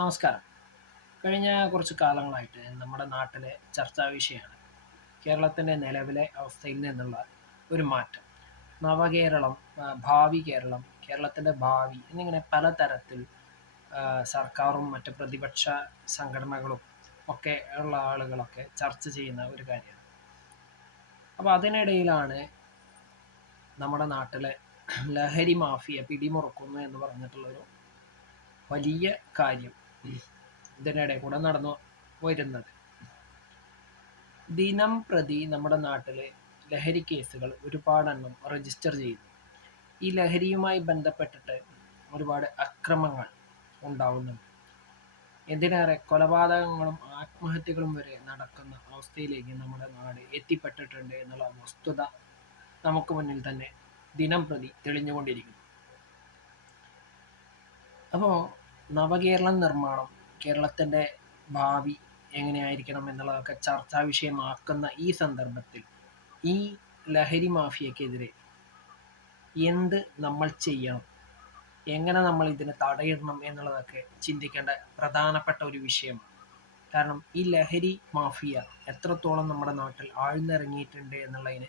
നമസ്കാരം. കഴിഞ്ഞ കുറച്ച് കാലങ്ങളായിട്ട് നമ്മുടെ നാട്ടിലെ ചർച്ചാ വിഷയമാണ് കേരളത്തിന്റെ നിലവിലെ അവസ്ഥയിൽ നിന്നുള്ള ഒരു മാറ്റം. നവകേരളം ഭാവി കേരളം കേരളത്തിന്റെ ഭാവി എന്നിങ്ങനെ പലതരത്തിൽ സർക്കാരും മറ്റ് പ്രതിപക്ഷ സംഘടനകളും ഒക്കെ ഉള്ള ആളുകളൊക്കെ ചർച്ച ചെയ്യുന്ന ഒരു കാര്യമാണ്. അപ്പോൾ അതിനിടയിലാണ് നമ്മുടെ നാട്ടിലെ ലഹരി മാഫിയ പിടിമുറുക്കുന്നു എന്ന് പറഞ്ഞിട്ടുള്ളൊരു വലിയ കാര്യം. ഇതിനിടെ കൂടെ നടന്നു വരുന്നത്. ദിനം പ്രതി നമ്മുടെ നാട്ടിലെ ലഹരി കേസുകൾ ഒരുപാടെണ്ണം രജിസ്റ്റർ ചെയ്യുന്നു. ഈ ലഹരിയുമായി ബന്ധപ്പെട്ടിട്ട് ഒരുപാട് അക്രമങ്ങൾ ഉണ്ടാവുന്നുണ്ട്. എന്തിനേറെ കൊലപാതകങ്ങളും ആത്മഹത്യകളും വരെ നടക്കുന്ന അവസ്ഥയിലേക്ക് നമ്മുടെ നാട് എത്തിപ്പെട്ടിട്ടുണ്ട് എന്നുള്ള വസ്തുത നമുക്ക് മുന്നിൽ തന്നെ ദിനം പ്രതി തെളിഞ്ഞുകൊണ്ടിരിക്കുന്നു. അപ്പോൾ നവകേരളം നിർമ്മാണം കേരളത്തിന്റെ ഭാവി എങ്ങനെയായിരിക്കണം എന്നുള്ളതൊക്കെ ചർച്ചാ വിഷയമാക്കുന്ന ഈ സന്ദർഭത്തിൽ ഈ ലഹരി മാഫിയക്കെതിരെ എന്ത് നമ്മൾ ചെയ്യണം? എങ്ങനെ നമ്മൾ ഇതിനെ തടയിടണം എന്നുള്ളതൊക്കെ ചിന്തിക്കേണ്ട പ്രധാനപ്പെട്ട ഒരു വിഷയമാണ്. കാരണം ഈ ലഹരി മാഫിയ എത്രത്തോളം നമ്മുടെ നാട്ടിൽ ആഴ്ന്നിറങ്ങിയിട്ടുണ്ട് എന്നുള്ളതിന്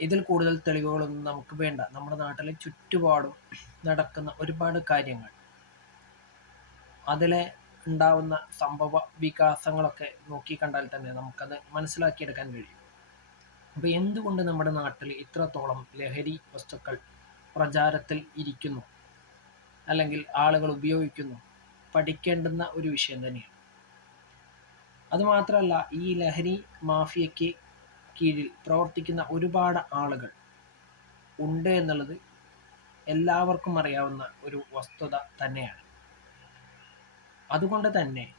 ഇതിൽ കൂടുതൽ തെളിവുകളൊന്നും നമുക്ക് വേണ്ട. നമ്മുടെ നാട്ടിലെ ചുറ്റുപാടും നടക്കുന്ന ഒരുപാട് കാര്യങ്ങൾ. അതിലെ ഉണ്ടാവുന്ന സംഭവ വികാസങ്ങളൊക്കെ നോക്കിക്കണ്ടാൽ തന്നെ നമുക്കത് മനസ്സിലാക്കിയെടുക്കാൻ കഴിയും. അപ്പോൾ എന്തുകൊണ്ട് നമ്മുടെ നാട്ടിൽ ഇത്രത്തോളം ലഹരി വസ്തുക്കൾ പ്രചാരത്തിൽ ഇരിക്കുന്നു? അല്ലെങ്കിൽ ആളുകൾ ഉപയോഗിക്കുന്നു? പഠിക്കേണ്ടുന്ന ഒരു വിഷയം തന്നെയാണ്. അതുമാത്രമല്ല ഈ ലഹരി മാഫിയയ്ക്ക് കീഴിൽ പ്രവർത്തിക്കുന്ന ഒരുപാട് ആളുകൾ ഉണ്ട് എന്നുള്ളത് എല്ലാവർക്കും അറിയാവുന്ന ഒരു വസ്തുത തന്നെയാണ്. അതുകൊണ്ട് തന്നെ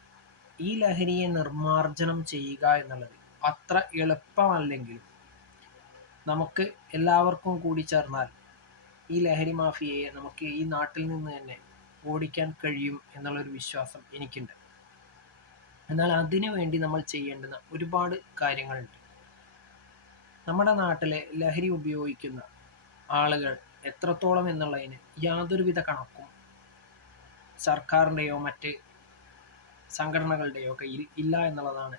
ഈ ലഹരിയെ നിർമാർജനം ചെയ്യുക എന്നുള്ളത് അത്ര എളുപ്പമല്ലെങ്കിലും നമുക്ക് എല്ലാവർക്കും കൂടി ചേർന്നാൽ ഈ ലഹരി മാഫിയയെ നമുക്ക് ഈ നാട്ടിൽ നിന്ന് തന്നെ ഓടിക്കാൻ കഴിയും എന്നുള്ളൊരു വിശ്വാസം എനിക്കുണ്ട്. എന്നാൽ അതിനു വേണ്ടി നമ്മൾ ചെയ്യേണ്ടുന്ന ഒരുപാട് കാര്യങ്ങളുണ്ട്. നമ്മുടെ നാട്ടിലെ ലഹരി ഉപയോഗിക്കുന്ന ആളുകൾ എത്രത്തോളം എന്നുള്ളതിന് യാതൊരുവിധ കണക്കും സർക്കാരിന്റെയോ മറ്റ് സംഘടനകളുടെയോ ഒക്കെ ഇല്ല എന്നുള്ളതാണ്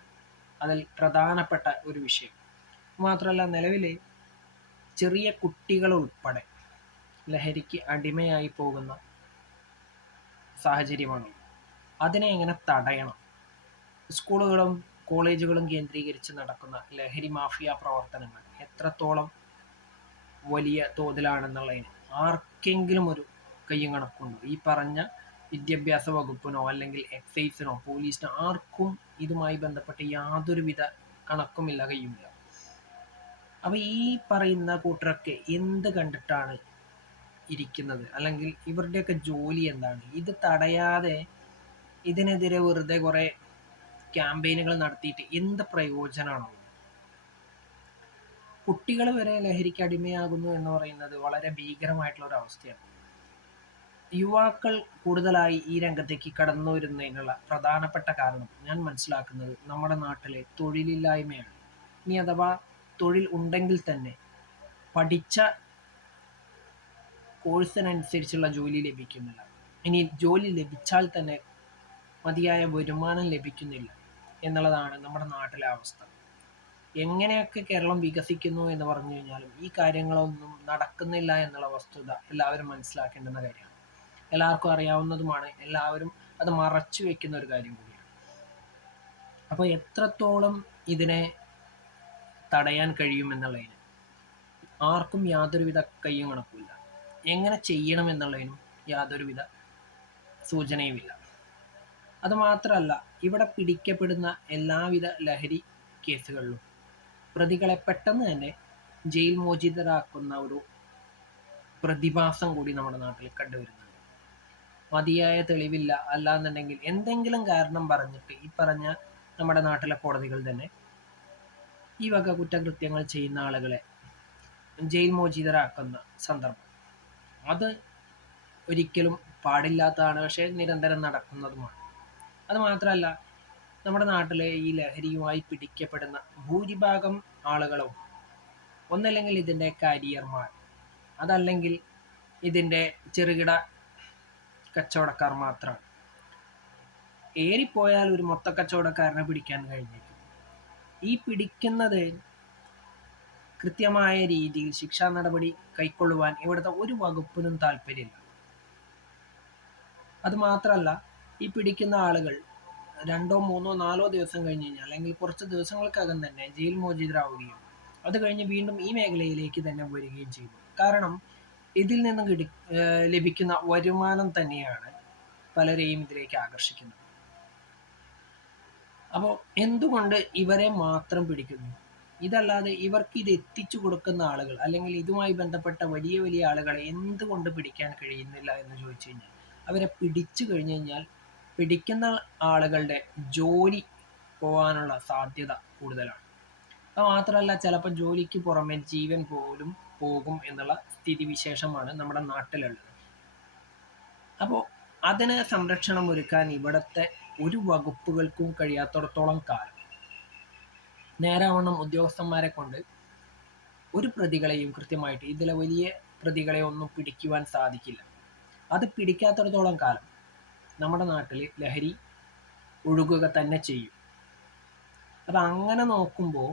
അതിൽ പ്രധാനപ്പെട്ട ഒരു വിഷയം. മാത്രമല്ല നിലവിലെ ചെറിയ കുട്ടികൾ ഉൾപ്പെടെ ലഹരിക്ക് അടിമയായി പോകുന്ന സാഹചര്യമാണ്. അതിനെ എങ്ങനെ തടയണം? സ്കൂളുകളും കോളേജുകളും കേന്ദ്രീകരിച്ച് നടക്കുന്ന ലഹരി മാഫിയ പ്രവർത്തനങ്ങൾ എത്രത്തോളം വലിയ തോതിലാണെന്നുള്ളതിന് ആർക്കെങ്കിലും ഒരു കയ്യും കണക്കുണ്ടോ ഈ പറഞ്ഞ വിദ്യാഭ്യാസ വകുപ്പിനോ അല്ലെങ്കിൽ എക്സൈസിനോ പോലീസിനോ ആർക്കും ഇതുമായി ബന്ധപ്പെട്ട് യാതൊരുവിധ കണക്കുമില്ല കയ്യുമില്ല. അപ്പൊ ഈ പറയുന്ന കൂട്ടരൊക്കെ എന്ത് കണ്ടിട്ടാണ് ഇരിക്കുന്നത്? അല്ലെങ്കിൽ ഇവരുടെയൊക്കെ ജോലി എന്താണ്? ഇത് തടയാതെ ഇതിനെതിരെ വെറുതെ കുറെ ക്യാമ്പയിനുകൾ നടത്തിയിട്ട് എന്ത് പ്രയോജനമാണോ കുട്ടികൾ വരെ ലഹരിക്ക് അടിമയാകുന്നു എന്ന് പറയുന്നത് വളരെ ഭീകരമായിട്ടുള്ള ഒരു അവസ്ഥയാണ്. യുവാക്കൾ കൂടുതലായി ഈ രംഗത്തേക്ക് കടന്നു വരുന്നതിനുള്ള പ്രധാനപ്പെട്ട കാരണം ഞാൻ മനസ്സിലാക്കുന്നത് നമ്മുടെ നാട്ടിലെ തൊഴിലില്ലായ്മയാണ്. ഇനി അഥവാ തൊഴിൽ ഉണ്ടെങ്കിൽ തന്നെ പഠിച്ച കോഴ്സിനനുസരിച്ചുള്ള ജോലി ലഭിക്കുന്നില്ല. ഇനി ജോലി ലഭിച്ചാൽ തന്നെ മതിയായ വരുമാനം ലഭിക്കുന്നില്ല എന്നുള്ളതാണ് നമ്മുടെ നാട്ടിലെ അവസ്ഥ. എങ്ങനെയൊക്കെ കേരളം വികസിക്കുന്നു എന്ന് പറഞ്ഞു കഴിഞ്ഞാലും ഈ കാര്യങ്ങളൊന്നും നടക്കുന്നില്ല എന്നുള്ള വസ്തുത എല്ലാവരും മനസ്സിലാക്കേണ്ടുന്ന കാര്യമാണ്. എല്ലാവർക്കും അറിയാവുന്നതുമാണ്. എല്ലാവരും അത് മറച്ചു വെക്കുന്ന ഒരു കാര്യം കൂടിയാണ്. അപ്പോൾ എത്രത്തോളം ഇതിനെ തടയാൻ കഴിയുമെന്നുള്ളതിന് ആർക്കും യാതൊരുവിധ കയ്യും കണക്കുമില്ല. എങ്ങനെ ചെയ്യണം എന്നുള്ളതിനും യാതൊരുവിധ സൂചനയുമില്ല. അതുമാത്രമല്ല ഇവിടെ പിടിക്കപ്പെടുന്ന എല്ലാവിധ ലഹരി കേസുകളിലും പ്രതികളെ പെട്ടെന്ന് തന്നെ ജയിൽ മോചിതരാക്കുന്ന ഒരു പ്രതിഭാസം കൂടി നമ്മുടെ നാട്ടിൽ കണ്ടുവരുന്നുണ്ട്. മതിയായ തെളിവില്ല. അല്ലാന്നുണ്ടെങ്കിൽ എന്തെങ്കിലും കാരണം പറഞ്ഞിട്ട് ഈ പറഞ്ഞ നമ്മുടെ നാട്ടിലെ കോടതികൾ തന്നെ ഈ വക കുറ്റകൃത്യങ്ങൾ ചെയ്യുന്ന ആളുകളെ ജയിൽ മോചിതരാക്കുന്ന സന്ദർഭം. അത് ഒരിക്കലും പാടില്ലാത്തതാണ്. പക്ഷേ നിരന്തരം നടക്കുന്നതുമാണ്. അത് മാത്രമല്ല നമ്മുടെ നാട്ടിലെ ഈ ലഹരിയുമായി പിടിക്കപ്പെടുന്ന ഭൂരിഭാഗം ആളുകളും ഒന്നല്ലെങ്കിൽ ഇതിന്റെ കാരിയർമാർ അതല്ലെങ്കിൽ ഇതിന്റെ ചെറുകിട കച്ചവടക്കാർ മാത്രമാണ് ഏറിപ്പോയാൽ ഒരു മൊത്ത മൊത്തക്കച്ചവടക്കാരനെ പിടിക്കാൻ കഴിഞ്ഞേക്കും. ഈ പിടിക്കുന്നത് കൃത്യമായ രീതിയിൽ ശിക്ഷാ നടപടി കൈക്കൊള്ളുവാൻ ഇവിടുത്തെ ഒരു വകുപ്പിനും താല്പര്യമില്ല അത് മാത്രമല്ല ഈ പിടിക്കുന്ന ആളുകൾ രണ്ടോ മൂന്നോ നാലോ ദിവസം കഴിഞ്ഞ് കഴിഞ്ഞാൽ അല്ലെങ്കിൽ കുറച്ച് ദിവസങ്ങൾക്കകം തന്നെ ജയിൽ മോചിതരാവുകയും അത് കഴിഞ്ഞ് വീണ്ടും ഈ മേഖലയിലേക്ക് തന്നെ വരികയും ചെയ്തു കാരണം ഇതിൽ നിന്നും കിടി ലഭിക്കുന്ന വരുമാനം തന്നെയാണ് പലരെയും ഇതിലേക്ക് ആകർഷിക്കുന്നത്. അപ്പോൾ എന്തുകൊണ്ട് ഇവരെ മാത്രം പിടിക്കുന്നു? ഇതല്ലാതെ ഇവർക്ക് ഇത് എത്തിച്ചു കൊടുക്കുന്ന ആളുകൾ അല്ലെങ്കിൽ ഇതുമായി ബന്ധപ്പെട്ട വലിയ വലിയ ആളുകളെ എന്തുകൊണ്ട് പിടിക്കാൻ കഴിയുന്നില്ല എന്ന് ചോദിച്ചു കഴിഞ്ഞാൽ അവരെ പിടിച്ചു കഴിഞ്ഞു കഴിഞ്ഞാൽ പിടിക്കുന്ന ആളുകളുടെ ജോലി പോകാനുള്ള സാധ്യത കൂടുതലാണ്. അത് മാത്രമല്ല ചിലപ്പോൾ ജോലിക്ക് പുറമെ ജീവൻ പോലും പോകും എന്നുള്ള സ്ഥിതിവിശേഷമാണ് നമ്മുടെ നാട്ടിലുള്ളത്. അപ്പോൾ അതിന് സംരക്ഷണം ഒരുക്കാൻ ഇവിടുത്തെ ഒരു വകുപ്പുകൾക്കും കഴിയാത്തടത്തോളം കാലം നേരാവണ്ണം ഉദ്യോഗസ്ഥന്മാരെ കൊണ്ട് ഒരു പ്രതികളെയും കൃത്യമായിട്ട് ഇതിലെ വലിയ പ്രതികളെ ഒന്നും പിടിക്കുവാൻ സാധിക്കില്ല. അത് പിടിക്കാത്തിടത്തോളം കാലം നമ്മുടെ നാട്ടിൽ ലഹരി ഒഴുകുക തന്നെ ചെയ്യും. അപ്പം അങ്ങനെ നോക്കുമ്പോൾ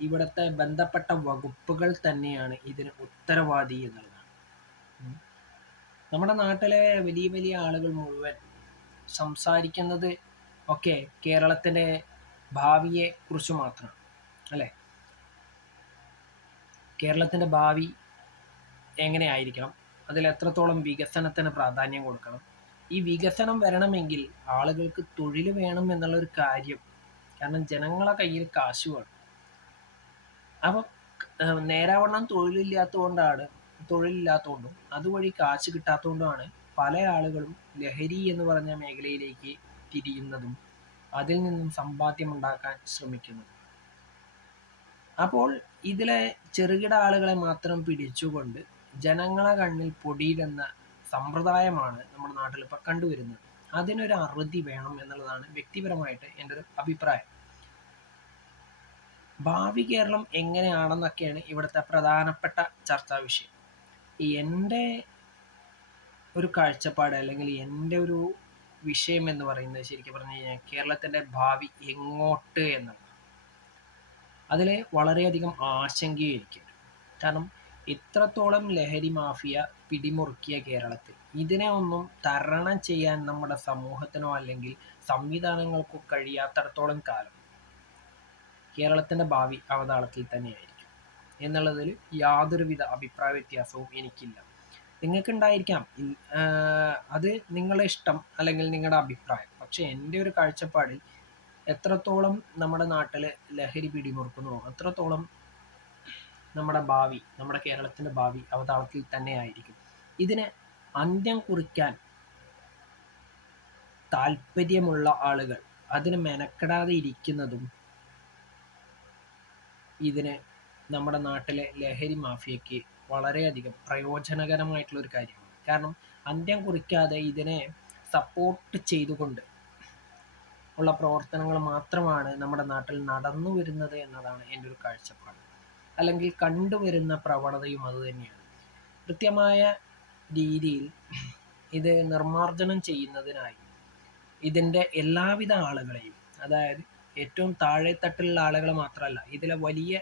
ഇവിടുത്തെ ബന്ധപ്പെട്ട വകുപ്പുകൾ തന്നെയാണ് ഇതിന് ഉത്തരവാദി എന്നുള്ളതാണ്. നമ്മുടെ നാട്ടിലെ വലിയ വലിയ ആളുകൾ മുഴുവൻ സംസാരിക്കുന്നത് ഒക്കെ കേരളത്തിന്റെ ഭാവിയെ കുറിച്ച് മാത്രമാണ് അല്ലേ? കേരളത്തിന്റെ ഭാവി എങ്ങനെ ആയിരിക്കണം? അതിൽ എത്രത്തോളം വികസനത്തിന് പ്രാധാന്യം കൊടുക്കണം? ഈ വികസനം വരണമെങ്കിൽ ആളുകൾക്ക് തൊഴിൽ വേണം എന്നുള്ളൊരു കാര്യം കാരണം ജനങ്ങളെ കയ്യിൽ കാശ് വേണം. അപ്പം നേരാവണ്ണം തൊഴിലില്ലാത്തതുകൊണ്ടാണ് തൊഴിലില്ലാത്തതുകൊണ്ടും അതുവഴി കാശ് കിട്ടാത്തതുകൊണ്ടുമാണ് പല ആളുകളും ലഹരി എന്ന് പറഞ്ഞ മേഖലയിലേക്ക് തിരിയുന്നതും അതിൽ നിന്നും സമ്പാദ്യം ഉണ്ടാക്കാൻ ശ്രമിക്കുന്നതും. അപ്പോൾ ഇതിലെ ചെറുകിട ആളുകളെ മാത്രം പിടിച്ചുകൊണ്ട് ജനങ്ങളെ കണ്ണിൽ പൊടിയിടുന്ന സമ്പ്രദായമാണ് നമ്മുടെ നാട്ടിൽ ഇപ്പം കണ്ടുവരുന്നത്. അതിനൊരു അറുതി വേണം എന്നുള്ളതാണ് വ്യക്തിപരമായിട്ട് എന്റെ ഒരു അഭിപ്രായം. ഭാവി കേരളം എങ്ങനെയാണെന്നൊക്കെയാണ് ഇവിടുത്തെ പ്രധാനപ്പെട്ട ചർച്ചാ വിഷയം. എന്റെ ഒരു കാഴ്ചപ്പാട് അല്ലെങ്കിൽ എന്റെ ഒരു വിഷയം എന്ന് പറയുന്നത് ശരിക്കും പറഞ്ഞു കഴിഞ്ഞാൽ കേരളത്തിന്റെ ഭാവി എങ്ങോട്ട് എന്നാണ് അതിൽ വളരെയധികം ആശങ്കയായിരിക്കും കാരണം ഇത്രത്തോളം ലഹരി മാഫിയ പിടിമുറുക്കിയ കേരളത്തിൽ ഇതിനെ ഒന്നും തരണം ചെയ്യാൻ നമ്മുടെ സമൂഹത്തിനോ അല്ലെങ്കിൽ സംവിധാനങ്ങൾക്കോ കഴിയാത്തടത്തോളം കാലം കേരളത്തിന്റെ ഭാവി അവതാളത്തിൽ തന്നെയായിരിക്കും. എന്നുള്ളതിൽ യാതൊരുവിധ അഭിപ്രായ വ്യത്യാസവും എനിക്കില്ല. നിങ്ങൾക്കുണ്ടായിരിക്കാം. അത് നിങ്ങളുടെ ഇഷ്ടം അല്ലെങ്കിൽ നിങ്ങളുടെ അഭിപ്രായം. പക്ഷേ എന്റെ ഒരു കാഴ്ചപ്പാടിൽ എത്രത്തോളം നമ്മുടെ നാട്ടിൽ ലഹരി പിടിമുറുക്കുന്നു അത്രത്തോളം നമ്മുടെ ഭാവി നമ്മുടെ കേരളത്തിന്റെ ഭാവി അവതാളത്തിൽ തന്നെ ആയിരിക്കും ഇതിന് അന്ത്യം കുറിക്കാൻ താല്പര്യമുള്ള ആളുകൾ അതിന് മെനക്കെടാതെ ഇരിക്കുന്നതും ഇതിന് നമ്മുടെ നാട്ടിലെ ലഹരി മാഫിയയ്ക്ക് വളരെയധികം പ്രയോജനകരമായിട്ടുള്ള ഒരു കാര്യമാണ്. കാരണം അന്ത്യം കുറിക്കാതെ ഇതിനെ സപ്പോർട്ട് ചെയ്തുകൊണ്ട് ഉള്ള പ്രവർത്തനങ്ങൾ മാത്രമാണ് നമ്മുടെ നാട്ടിൽ നടന്നു വരുന്നത് എന്നതാണ് എന്റെ ഒരു കാഴ്ചപ്പാട്. അല്ലെങ്കിൽ കണ്ടുവരുന്ന പ്രവണതയും അതുതന്നെയാണ് കൃത്യമായ രീതിയിൽ ഇത് നിർമ്മാർജനം ചെയ്യുന്നതിനായി ഇതിന്റെ എല്ലാവിധ ആളുകളെയും അതായത് ഏറ്റവും താഴെത്തട്ടിലുള്ള ആളുകളെ മാത്രമല്ല ഇതിലെ വലിയ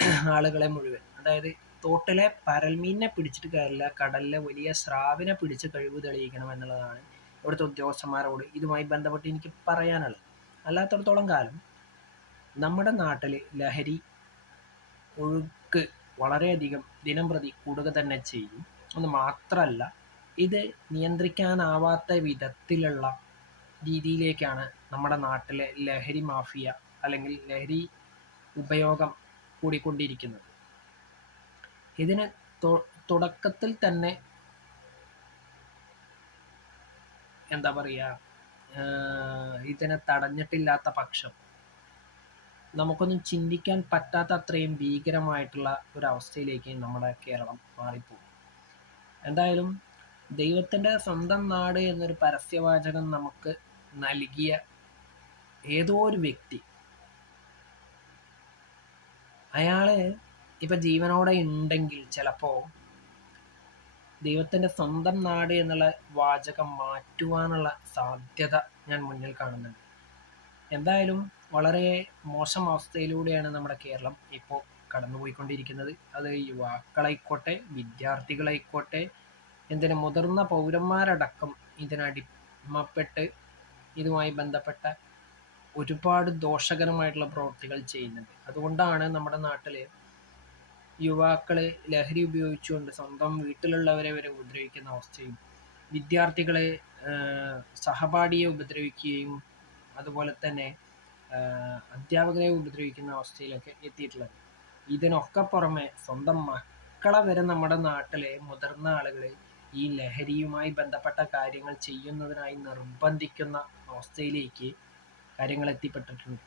ആളുകളെ മുഴുവൻ. അതായത് തോട്ടിലെ പരൽമീനിനെ പിടിച്ചിട്ട് കയറില്ല കടലിലെ വലിയ സ്രാവിനെ പിടിച്ച് കഴിവ് തെളിയിക്കണം എന്നുള്ളതാണ് ഇവിടുത്തെ ഉദ്യോഗസ്ഥന്മാരോട് ഇതുമായി ബന്ധപ്പെട്ട് എനിക്ക് പറയാനുള്ളത്. അല്ലാത്തടത്തോളം കാലം നമ്മുടെ നാട്ടിൽ ലഹരി ഒഴുക്ക് വളരെയധികം ദിനം പ്രതി കൂടുക തന്നെ ചെയ്യും. ഒന്ന് മാത്രമല്ല ഇത് നിയന്ത്രിക്കാനാവാത്ത വിധത്തിലുള്ള രീതിയിലേക്കാണ് നമ്മുടെ നാട്ടിലെ ലഹരി മാഫിയ അല്ലെങ്കിൽ ലഹരി ഉപയോഗം കൂടിക്കൊണ്ടിരിക്കുന്നത്. ഇതിന് തുടക്കത്തിൽ തന്നെ എന്താ പറയുക ഇതിനെ തടഞ്ഞിട്ടില്ലാത്ത പക്ഷം നമുക്കൊന്നും ചിന്തിക്കാൻ പറ്റാത്ത അത്രയും ഭീകരമായിട്ടുള്ള ഒരവസ്ഥയിലേക്ക് നമ്മുടെ കേരളം മാറിപ്പോകും. എന്തായാലും ദൈവത്തിന്റെ സ്വന്തം നാട് എന്നൊരു പരസ്യവാചകം നമുക്ക് നൽകിയ ഏതോ ഒരു വ്യക്തി അയാൾ ഇപ്പം ജീവനോടെ ഉണ്ടെങ്കിൽ ചിലപ്പോൾ ദൈവത്തിന്റെ സ്വന്തം നാട് എന്നുള്ള വാചകം മാറ്റുവാനുള്ള സാധ്യത ഞാൻ മുന്നിൽ കാണുന്നുണ്ട്. എന്തായാലും വളരെ മോശം അവസ്ഥയിലൂടെയാണ് നമ്മുടെ കേരളം ഇപ്പോൾ കടന്നുപോയിക്കൊണ്ടിരിക്കുന്നത്. അത് യുവാക്കളായിക്കോട്ടെ വിദ്യാർത്ഥികളായിക്കോട്ടെ എന്തിന് മുതിർന്ന പൗരന്മാരടക്കം ഇതിനടിമപ്പെട്ട് ഇതുമായി ബന്ധപ്പെട്ട ഒരുപാട് ദോഷകരമായിട്ടുള്ള പ്രവൃത്തികൾ ചെയ്യുന്നുണ്ട്. അതുകൊണ്ടാണ് നമ്മുടെ നാട്ടിൽ യുവാക്കളെ ലഹരി ഉപയോഗിച്ചുകൊണ്ട് സ്വന്തം വീട്ടിലുള്ളവരെ വരെ ഉപദ്രവിക്കുന്ന അവസ്ഥയും വിദ്യാർത്ഥികളെ സഹപാഠിയെ ഉപദ്രവിക്കുകയും അതുപോലെ തന്നെ അധ്യാപകരെ ഉപദ്രവിക്കുന്ന അവസ്ഥയിലൊക്കെ എത്തിയിട്ടുള്ളത്. ഇതിനൊക്കെ പുറമെ സ്വന്തം മക്കളെ വരെ നമ്മുടെ നാട്ടിലെ മുതിർന്ന ആളുകൾ ഈ ലഹരിയുമായി ബന്ധപ്പെട്ട കാര്യങ്ങൾ ചെയ്യുന്നതിനായി നിർബന്ധിക്കുന്ന അവസ്ഥയിലേക്ക് കാര്യങ്ങൾ എത്തിപ്പെട്ടിട്ടുണ്ട്.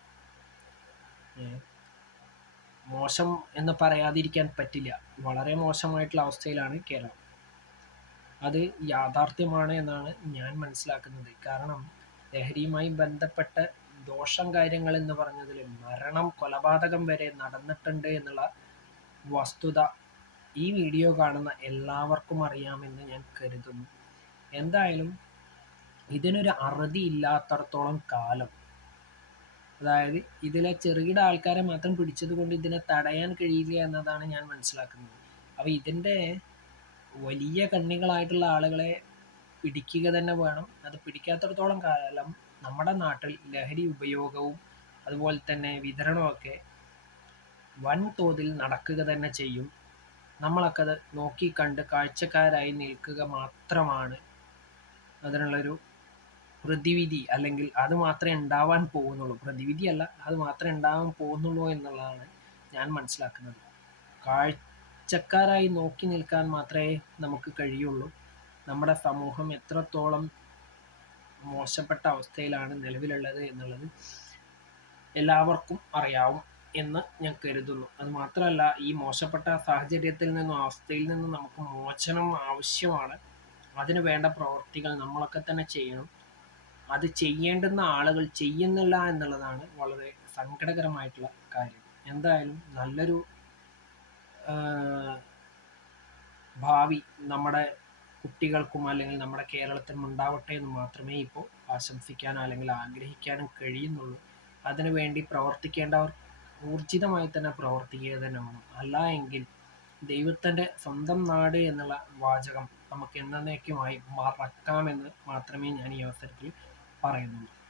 മോശം എന്ന് പറയാതിരിക്കാൻ പറ്റില്ല. വളരെ മോശമായിട്ടുള്ള അവസ്ഥയിലാണ് കേരളം. അത് യാഥാർത്ഥ്യമാണ് എന്നാണ് ഞാൻ മനസ്സിലാക്കുന്നത്. കാരണം ലഹരിയുമായി ബന്ധപ്പെട്ട ദോഷം കാര്യങ്ങൾ എന്ന് പറഞ്ഞതിൽ മരണം കൊലപാതകം വരെ നടന്നിട്ടുണ്ട് എന്നുള്ള വസ്തുത ഈ വീഡിയോ കാണുന്ന എല്ലാവർക്കും അറിയാമെന്ന് ഞാൻ കരുതുന്നു. എന്തായാലും ഇതിനൊരു അറുതി ഇല്ലാത്തടത്തോളം കാലം. അതായത് ഇതിലെ ചെറുകിട ആൾക്കാരെ മാത്രം പിടിച്ചത് കൊണ്ട് ഇതിനെ തടയാൻ കഴിയില്ല എന്നതാണ് ഞാൻ മനസ്സിലാക്കുന്നത്. അപ്പോൾ ഇതിന്റെ വലിയ കണ്ണികളായിട്ടുള്ള ആളുകളെ പിടിക്കുക തന്നെ വേണം. അത് പിടിക്കാത്തടത്തോളം കാലം നമ്മുടെ നാട്ടിൽ ലഹരി ഉപയോഗവും അതുപോലെ തന്നെ വിതരണമൊക്കെ വൻതോതിൽ നടക്കുക തന്നെ ചെയ്യും. നമ്മളൊക്കെ അത് നോക്കി കണ്ട് കാഴ്ചക്കാരായി നിൽക്കുക മാത്രമാണ് അതിനുള്ളൊരു പ്രതിവിധി. അല്ലെങ്കിൽ അത് മാത്രമേ ഉണ്ടാവാൻ പോകുന്നുള്ളൂ. പ്രതിവിധി അല്ല അത് മാത്രമേ ഉണ്ടാവാൻ പോകുന്നുള്ളൂ എന്നുള്ളതാണ് ഞാൻ മനസ്സിലാക്കുന്നത്. കാഴ്ചക്കാരായി നോക്കി നിൽക്കാൻ മാത്രമേ നമുക്ക് കഴിയുള്ളൂ. നമ്മുടെ സമൂഹം എത്രത്തോളം മോശപ്പെട്ട അവസ്ഥയിലാണ് നിലവിലുള്ളത് എന്നുള്ളത് എല്ലാവർക്കും അറിയാവും. എന്ന് ഞാൻ കരുതുന്നു. അത് മാത്രമല്ല ഈ മോശപ്പെട്ട സാഹചര്യത്തിൽ നിന്നും അവസ്ഥയിൽ നിന്നും നമുക്ക് മോചനം ആവശ്യമാണ്. അതിന് വേണ്ട പ്രവർത്തികൾ നമ്മളൊക്കെ തന്നെ ചെയ്യണം. അത് ചെയ്യേണ്ടുന്ന ആളുകൾ ചെയ്യുന്നില്ല എന്നുള്ളതാണ് വളരെ സങ്കടകരമായിട്ടുള്ള കാര്യം. എന്തായാലും നല്ലൊരു ഭാവി നമ്മുടെ കുട്ടികൾക്കും അല്ലെങ്കിൽ നമ്മുടെ കേരളത്തിനും ഉണ്ടാവട്ടെ എന്ന് മാത്രമേ ഇപ്പോൾ ആശംസിക്കാനോ അല്ലെങ്കിൽ ആഗ്രഹിക്കാനും കഴിയുന്നുള്ളൂ. അതിനുവേണ്ടി പ്രവർത്തിക്കേണ്ടവർ ഊർജിതമായി തന്നെ പ്രവർത്തിക്കുക തന്നെ വേണം. അല്ല എങ്കിൽ ദൈവത്തിന്റെ സ്വന്തം നാട് എന്നുള്ള വാചകം നമുക്ക് എന്നേക്കുമായി മറക്കാമെന്ന് മാത്രമേ ഞാൻ ഈ അവസരത്തിൽ പറയുന്നുള്ളൂ.